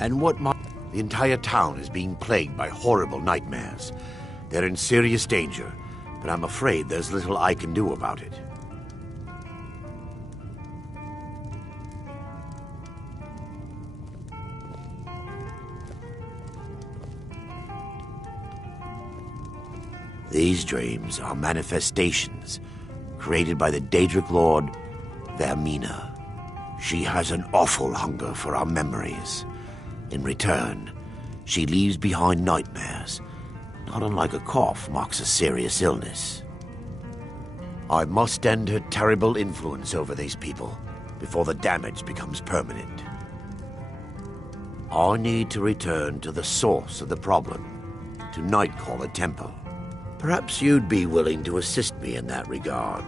And what might... The entire town is being plagued by horrible nightmares. They're in serious danger, but I'm afraid there's little I can do about it. These dreams are manifestations created by the Daedric Lord, Vermina. She has an awful hunger for our memories. In return, she leaves behind nightmares, not unlike a cough marks a serious illness. I must end her terrible influence over these people before the damage becomes permanent. I need to return to the source of the problem, to Nightcaller Temple. Perhaps you'd be willing to assist me in that regard.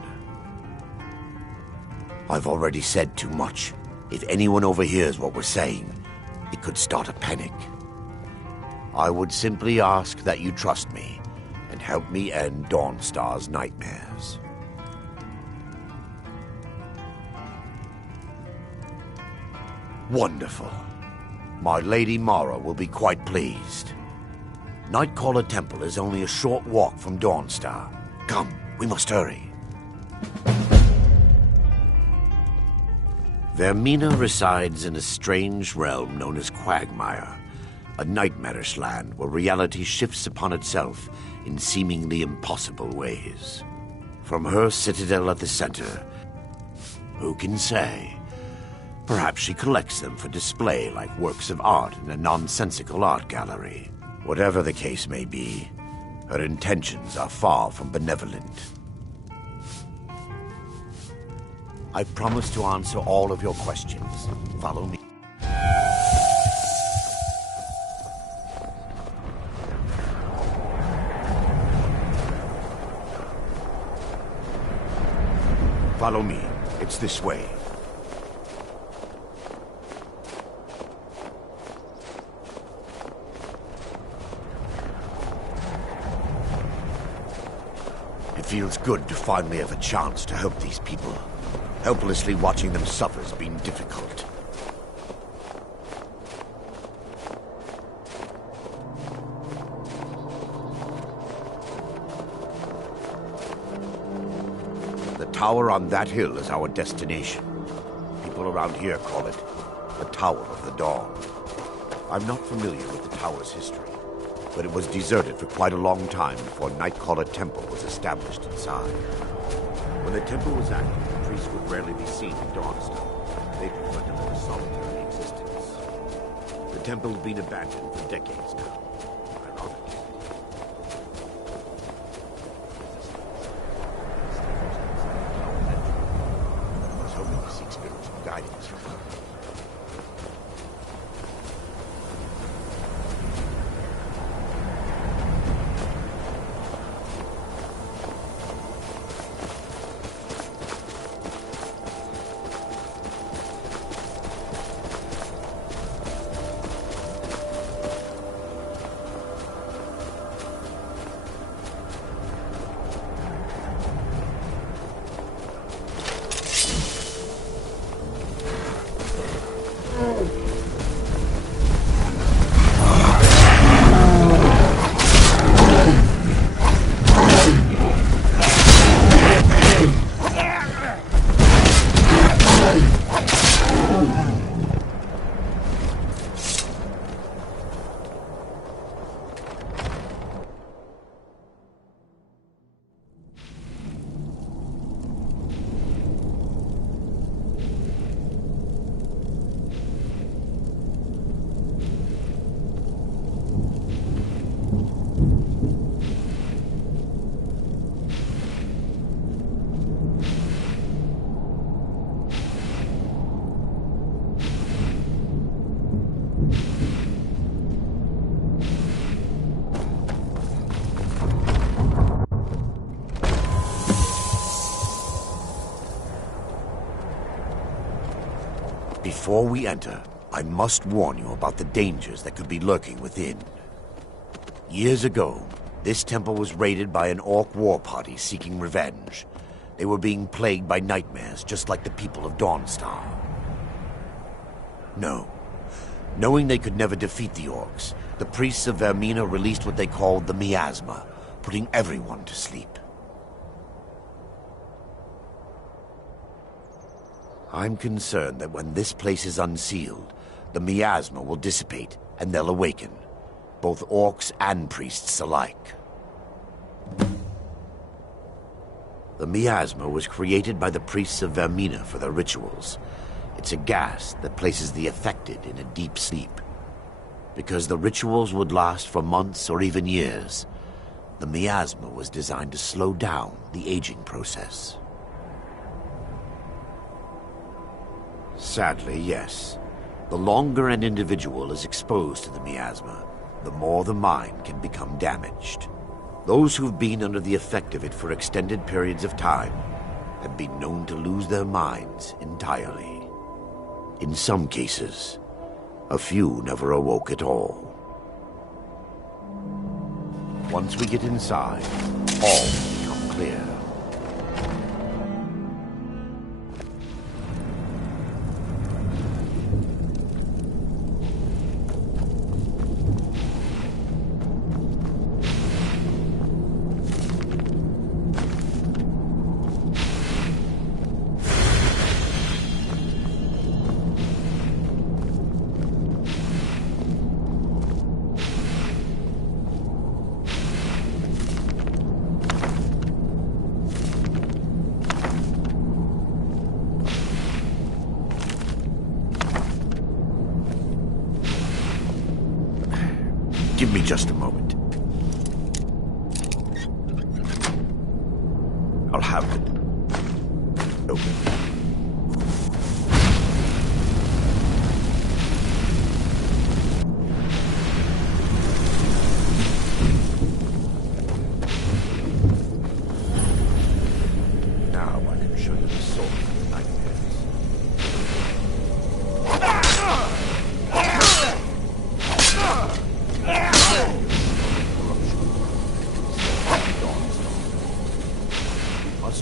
I've already said too much. If anyone overhears what we're saying, it could start a panic. I would simply ask that you trust me and help me end Dawnstar's nightmares. Wonderful. My Lady Mara will be quite pleased. Nightcaller Temple is only a short walk from Dawnstar. Come, we must hurry. Vermina resides in a strange realm known as Quagmire, a nightmarish land where reality shifts upon itself in seemingly impossible ways. From her citadel at the center, who can say? Perhaps she collects them for display like works of art in a nonsensical art gallery. Whatever the case may be, her intentions are far from benevolent. I promise to answer all of your questions. Follow me. Follow me. It's this way. It feels good to finally have a chance to help these people. Helplessly watching them suffer has been difficult. The tower on that hill is our destination. People around here call it the Tower of the Dawn. I'm not familiar with the tower's history, but it was deserted for quite a long time before Nightcaller Temple was established inside. When the temple was active, the priests would rarely be seen in Dawnstar. They preferred to live a solitary existence. The temple's been abandoned for decades now. Ironically. I was hoping to seek spiritual guidance from her. Before we enter, I must warn you about the dangers that could be lurking within. Years ago, this temple was raided by an orc war party seeking revenge. They were being plagued by nightmares, just like the people of Dawnstar. No, Knowing they could never defeat the orcs, the priests of Vermina released what they called the miasma, putting everyone to sleep. I'm concerned that when this place is unsealed, the miasma will dissipate and they'll awaken, both orcs and priests alike. The miasma was created by the priests of Vermina for their rituals. It's a gas that places the affected in a deep sleep. Because the rituals would last for months or even years, the miasma was designed to slow down the aging process. Sadly, yes. The longer an individual is exposed to the miasma, the more the mind can become damaged. Those who've been under the effect of it for extended periods of time have been known to lose their minds entirely. In some cases, a few never awoke at all. Once we get inside, all will become clear. Give me just a moment. I'll have it open. Now I can show you the source of the nightmares.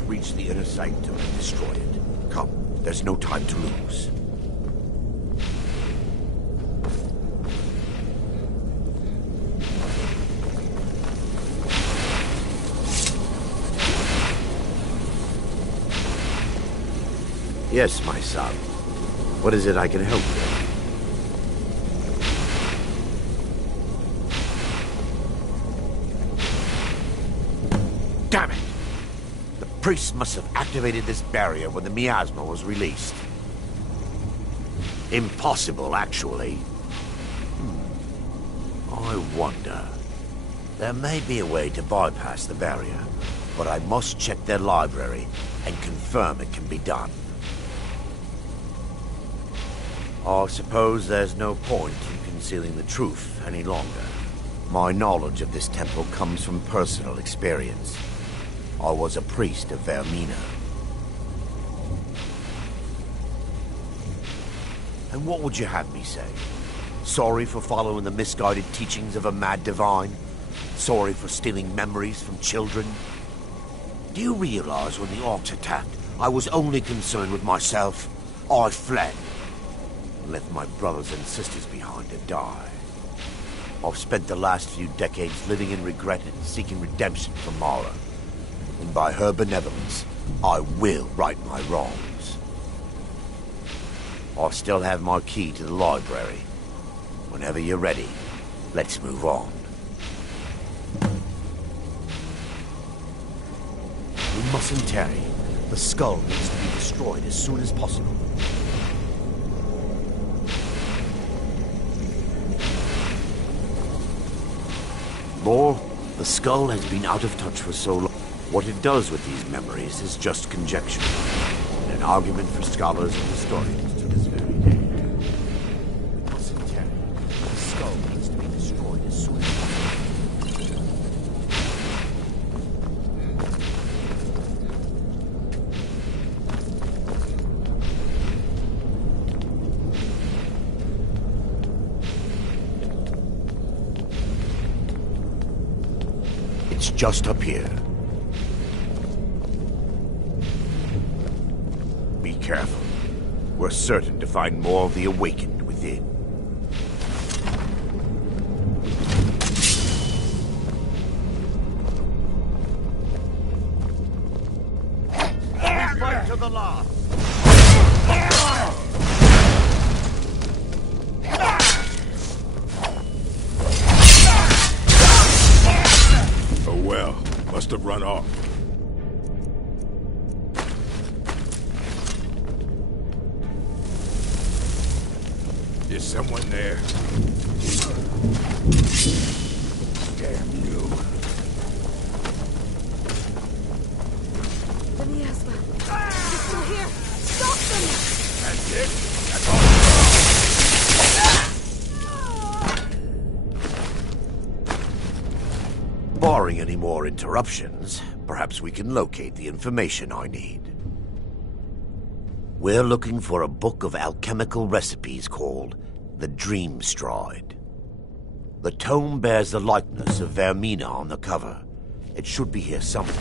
Reach the inner sanctum and destroy it. Come, there's no time to lose. Yes, my son. What is it I can help with? Damn it! Priests must have activated this barrier when the miasma was released. Impossible, actually. I wonder. There may be a way to bypass the barrier, but I must check their library and confirm it can be done. I suppose there's no point in concealing the truth any longer. My knowledge of this temple comes from personal experience. I was a priest of Vermina. And what would you have me say? Sorry for following the misguided teachings of a mad divine? Sorry for stealing memories from children? Do you realize when the orcs attacked, I was only concerned with myself? I fled and left my brothers and sisters behind to die. I've spent the last few decades living in regret and seeking redemption from Mara. And by her benevolence, I will right my wrongs. I still have my key to the library. Whenever you're ready, let's move on. We mustn't tarry. The skull needs to be destroyed as soon as possible. Lore, the skull has been out of touch for so long. What it does with these memories is just conjecture, and an argument for scholars and historians to this very day. We mustn't tarry. The skull needs to be destroyed as soon as possible. It's just up here. Be careful. We're certain to find more of the awakened within. the law. Oh well, must have run off. Is someone there? Damn you. The Oswald. They're still here. Stop them! That's it? That's all? Barring any more interruptions, perhaps we can locate the information I need. We're looking for a book of alchemical recipes called the Dream Stride. The tome bears the likeness of Vermina on the cover. It should be here somewhere.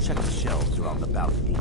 Check the shelves around the balcony.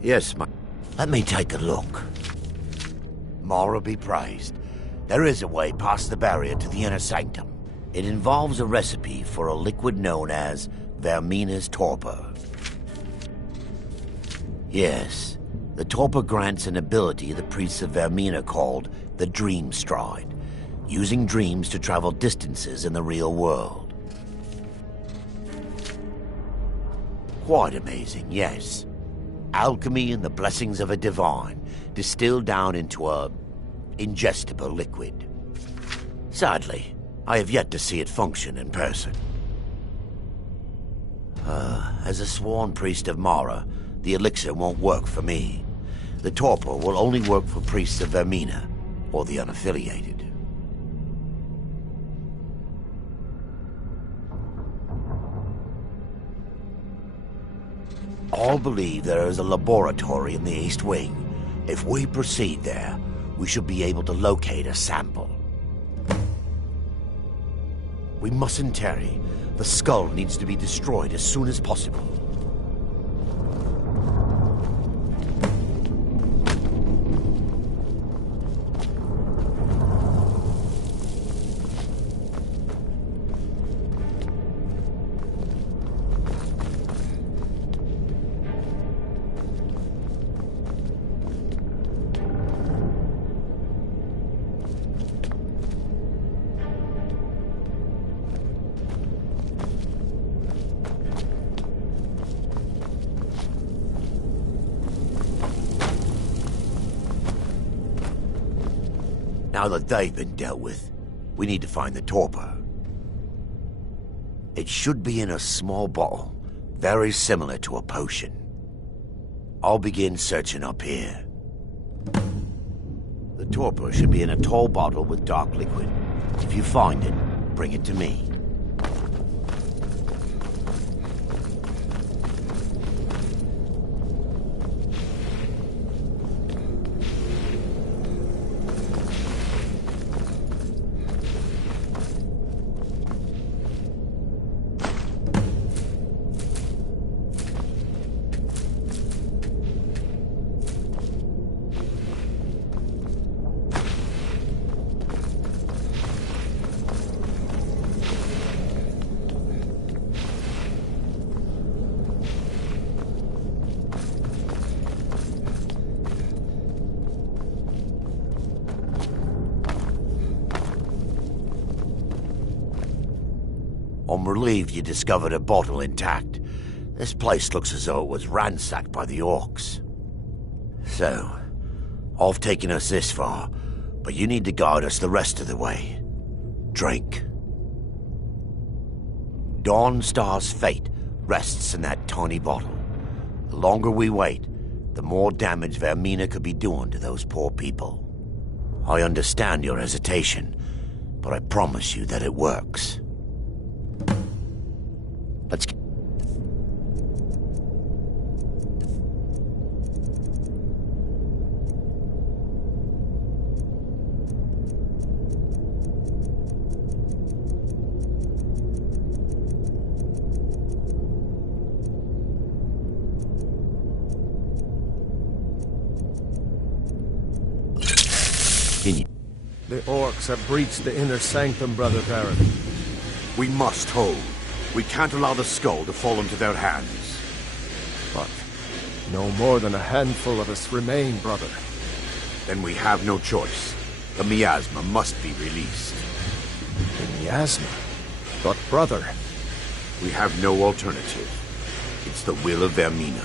Yes, let me take a look. Mara be praised. There is a way past the barrier to the inner sanctum. It involves a recipe for a liquid known as Vermina's torpor. Yes, the torpor grants an ability the priests of Vermina called the Dream Stride, using dreams to travel distances in the real world. Quite amazing, yes. Alchemy and the blessings of a divine, distilled down into a ingestible liquid. Sadly, I have yet to see it function in person. As a sworn priest of Mara, the elixir won't work for me. The torpor will only work for priests of Vermina, or the unaffiliated. All believe there is a laboratory in the East Wing. If we proceed there, we should be able to locate a sample. We mustn't tarry. The skull needs to be destroyed as soon as possible. Now that they've been dealt with, we need to find the torpor. It should be in a small bottle, very similar to a potion. I'll begin searching up here. The torpor should be in a tall bottle with dark liquid. If you find it, bring it to me. I'm relieved you discovered a bottle intact. This place looks as though it was ransacked by the orcs. So, I've taken us this far, but you need to guide us the rest of the way. Drink. Dawnstar's fate rests in that tiny bottle. The longer we wait, the more damage Vermina could be doing to those poor people. I understand your hesitation, but I promise you that it works. Let's get... The orcs have breached the inner sanctum, Brother Baron. We must hold. We can't allow the skull to fall into their hands. But no more than a handful of us remain, brother. Then we have no choice. The miasma must be released. The miasma? But brother... We have no alternative. It's the will of Vermina.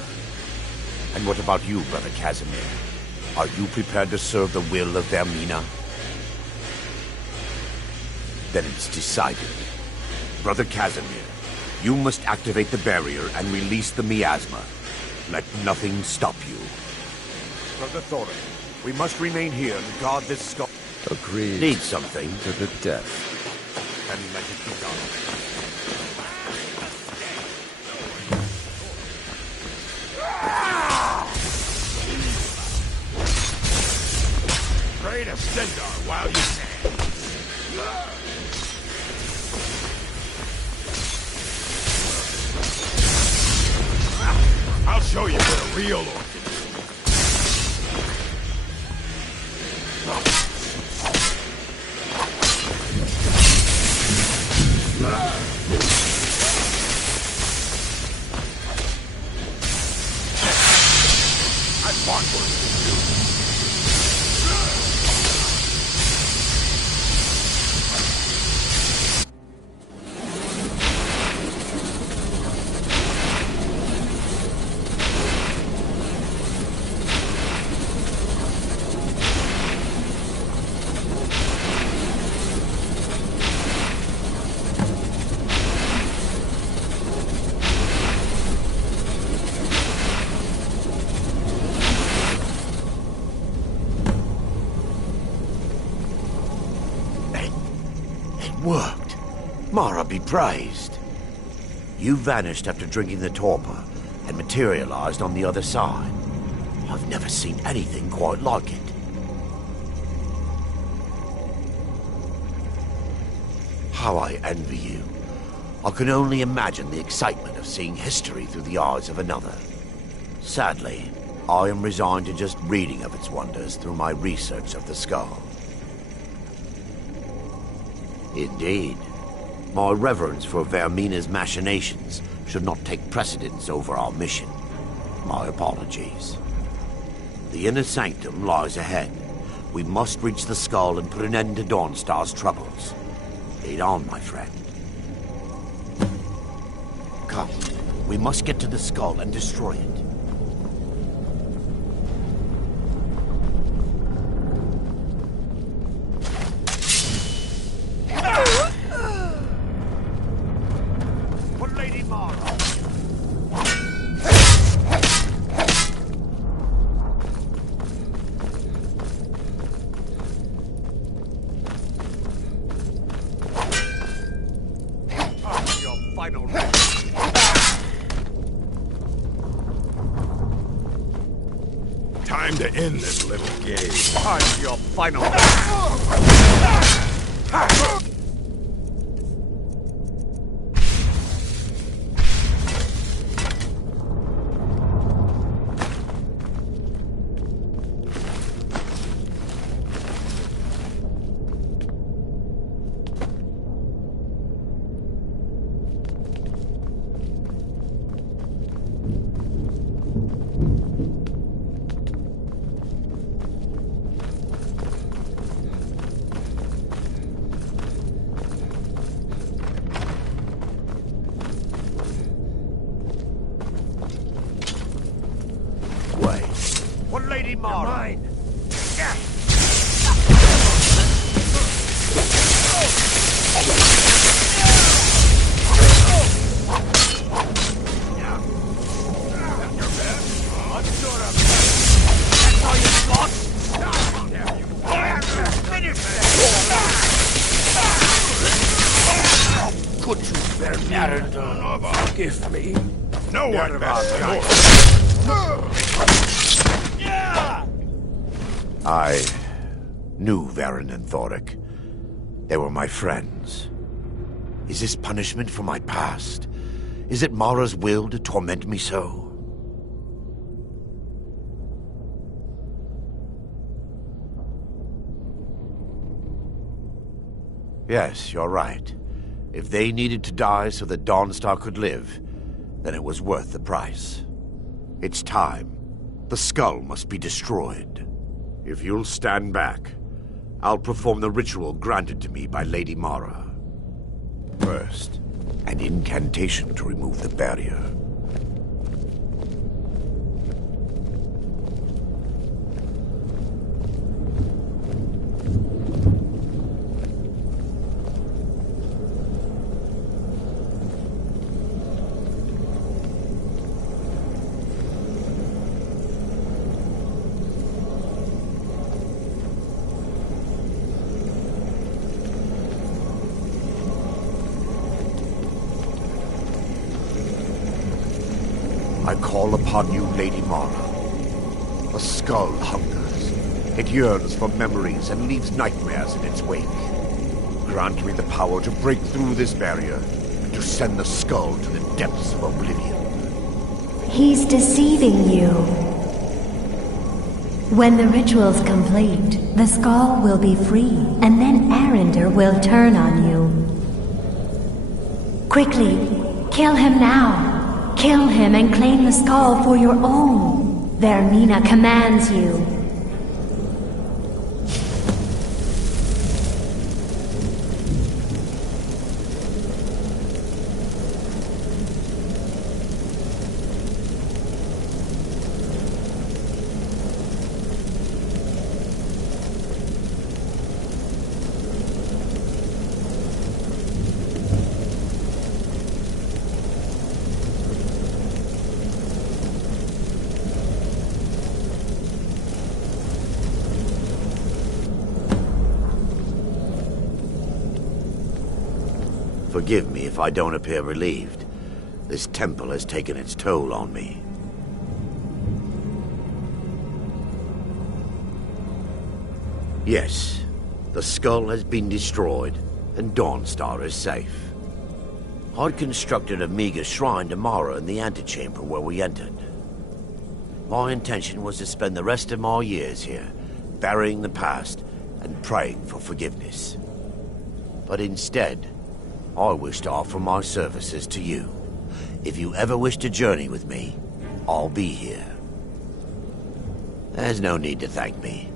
And what about you, Brother Casimir? Are you prepared to serve the will of Vermina? Then it's decided. Brother Casimir, you must activate the barrier and release the miasma. Let nothing stop you. Brother Thorin, we must remain here and guard this skull. Agreed. Need something? To the death. And let it be done. Pray to Stendarr while you can. I'll show you what a real orc is. I fought for it. Worked. Mara be praised. You vanished after drinking the torpor and materialized on the other side. I've never seen anything quite like it. How I envy you. I can only imagine the excitement of seeing history through the eyes of another. Sadly, I am resigned to just reading of its wonders through my research of the skull. Indeed. My reverence for Vermina's machinations should not take precedence over our mission. My apologies. The inner sanctum lies ahead. We must reach the skull and put an end to Dawnstar's troubles. Lead on, my friend. Come, we must get to the skull and destroy it. Time to end this little game. Time your final. Lady Mara. Mine. Could you bear me? Forgive me. No one better. I knew Varen and Thoric. They were my friends. Is this punishment for my past? Is it Mara's will to torment me so? Yes, you're right. If they needed to die so that Dawnstar could live, then it was worth the price. It's time. The skull must be destroyed. If you'll stand back, I'll perform the ritual granted to me by Lady Mara. First, an incantation to remove the barrier. I call upon you, Lady Mara. The skull hungers. It yearns for memories and leaves nightmares in its wake. Grant me the power to break through this barrier and to send the skull to the depths of oblivion. He's deceiving you. When the ritual's complete, the skull will be free, and then Arender will turn on you. Quickly, kill him now. Kill him and claim the skull for your own. Vermina commands you. Forgive me if I don't appear relieved. This temple has taken its toll on me. Yes, the skull has been destroyed, and Dawnstar is safe. I'd constructed a meager shrine to Mara in the antechamber where we entered. My intention was to spend the rest of my years here, burying the past and praying for forgiveness. But instead, I wish to offer my services to you. If you ever wish to journey with me, I'll be here. There's no need to thank me.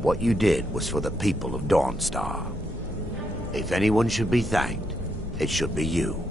What you did was for the people of Dawnstar. If anyone should be thanked, it should be you.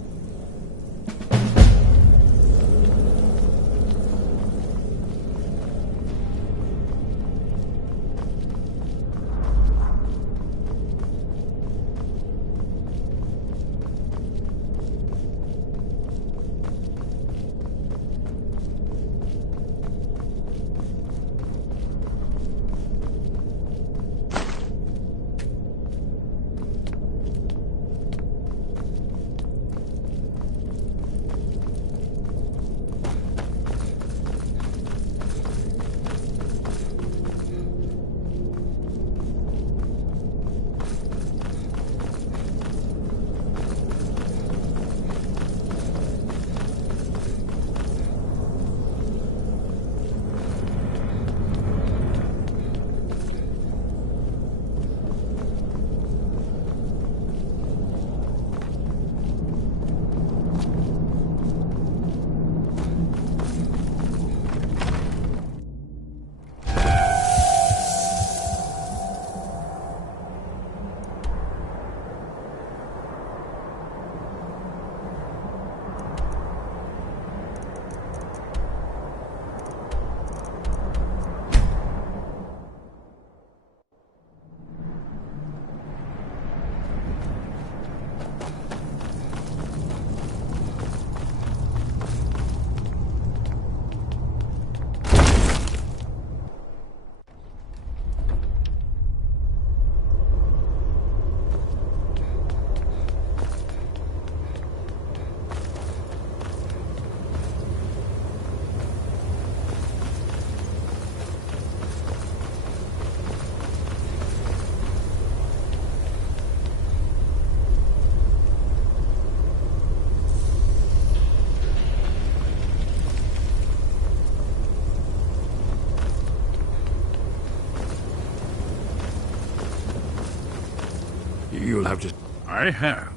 You'll have to... I have.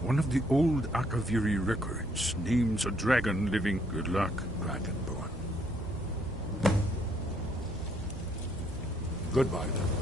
One of the old Akaviri records names a dragon living. Good luck. Dragonborn. Goodbye, then.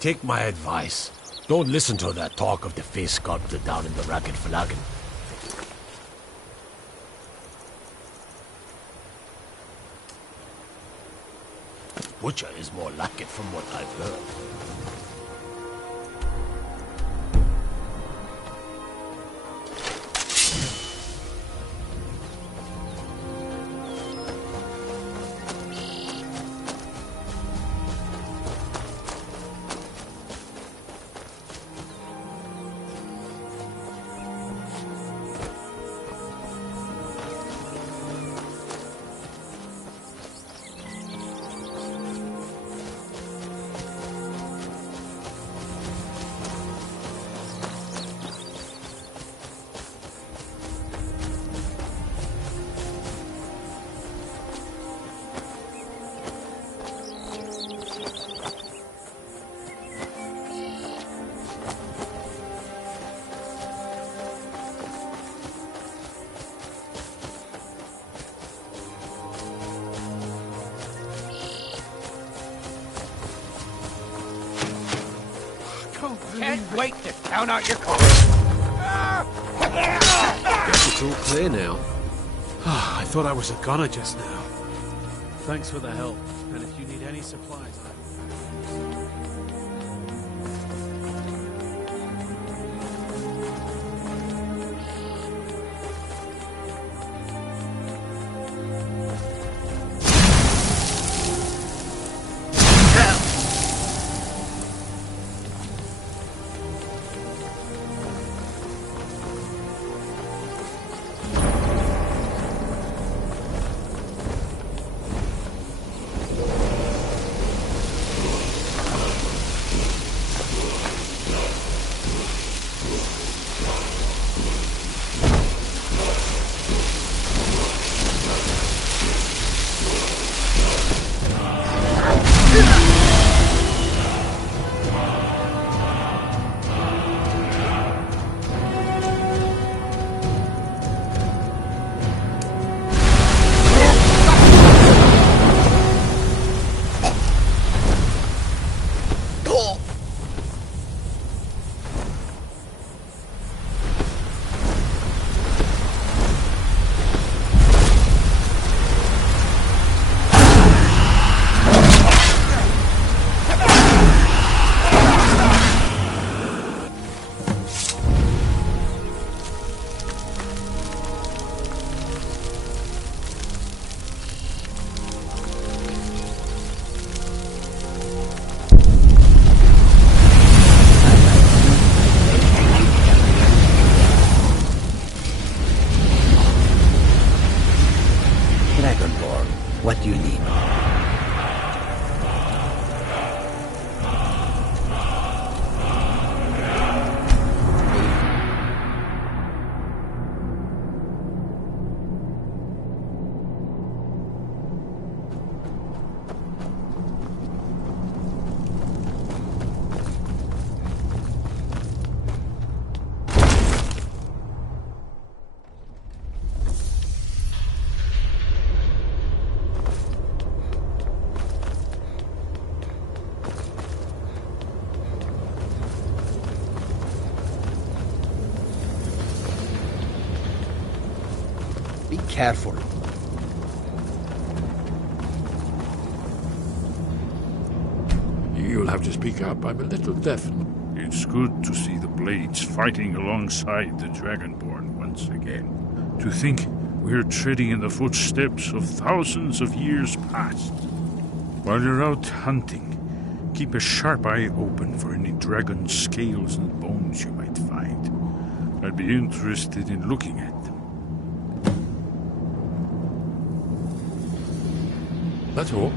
Take my advice. Don't listen to that talk of the face sculptor down in the Racket Flagon. Butcher is more like it from what I've heard. Can't wait to count out your coins. Guess it's all clear now. I thought I was a goner just now. Thanks for the help, and if you need any supplies... What do you need? Be careful. You'll have to speak up. I'm a little deaf. It's good to see the Blades fighting alongside the Dragonborn once again. To think we're treading in the footsteps of thousands of years past. While you're out hunting, keep a sharp eye open for any dragon scales and bones you might find. I'd be interested in looking at them. That's all.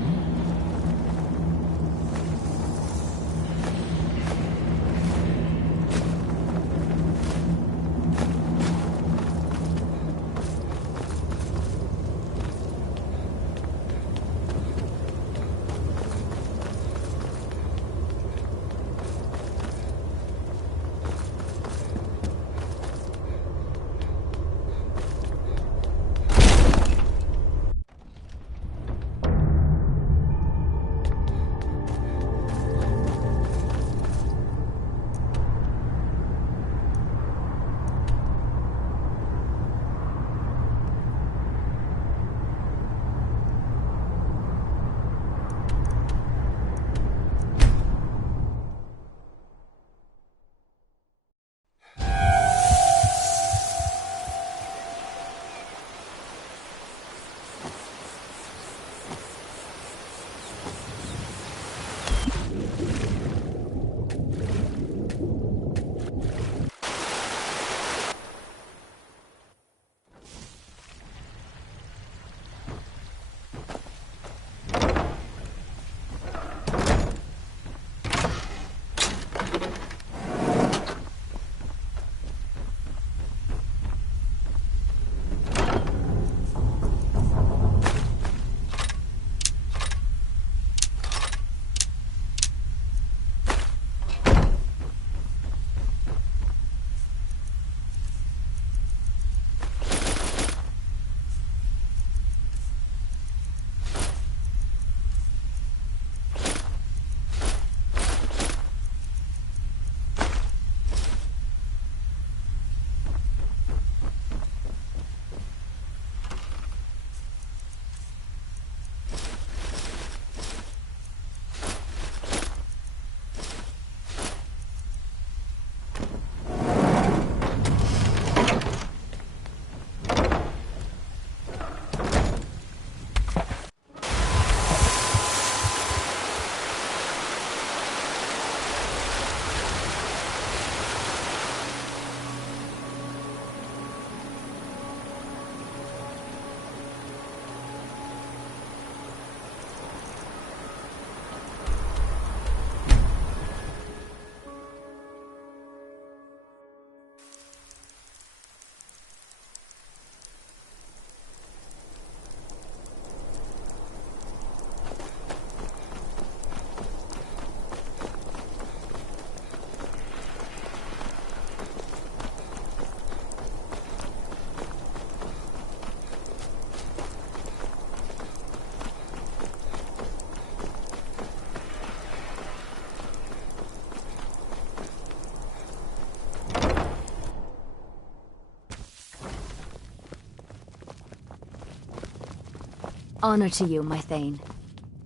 Honor to you, my Thane.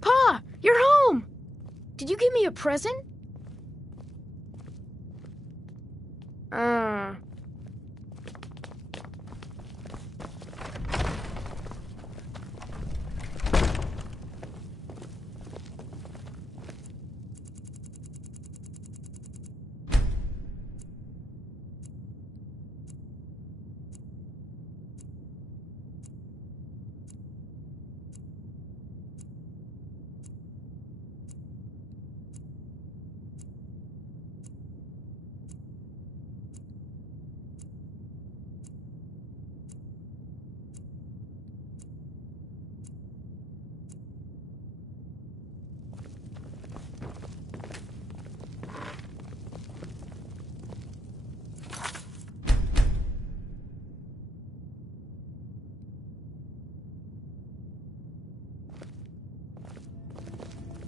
Pa! You're home! Did you give me a present?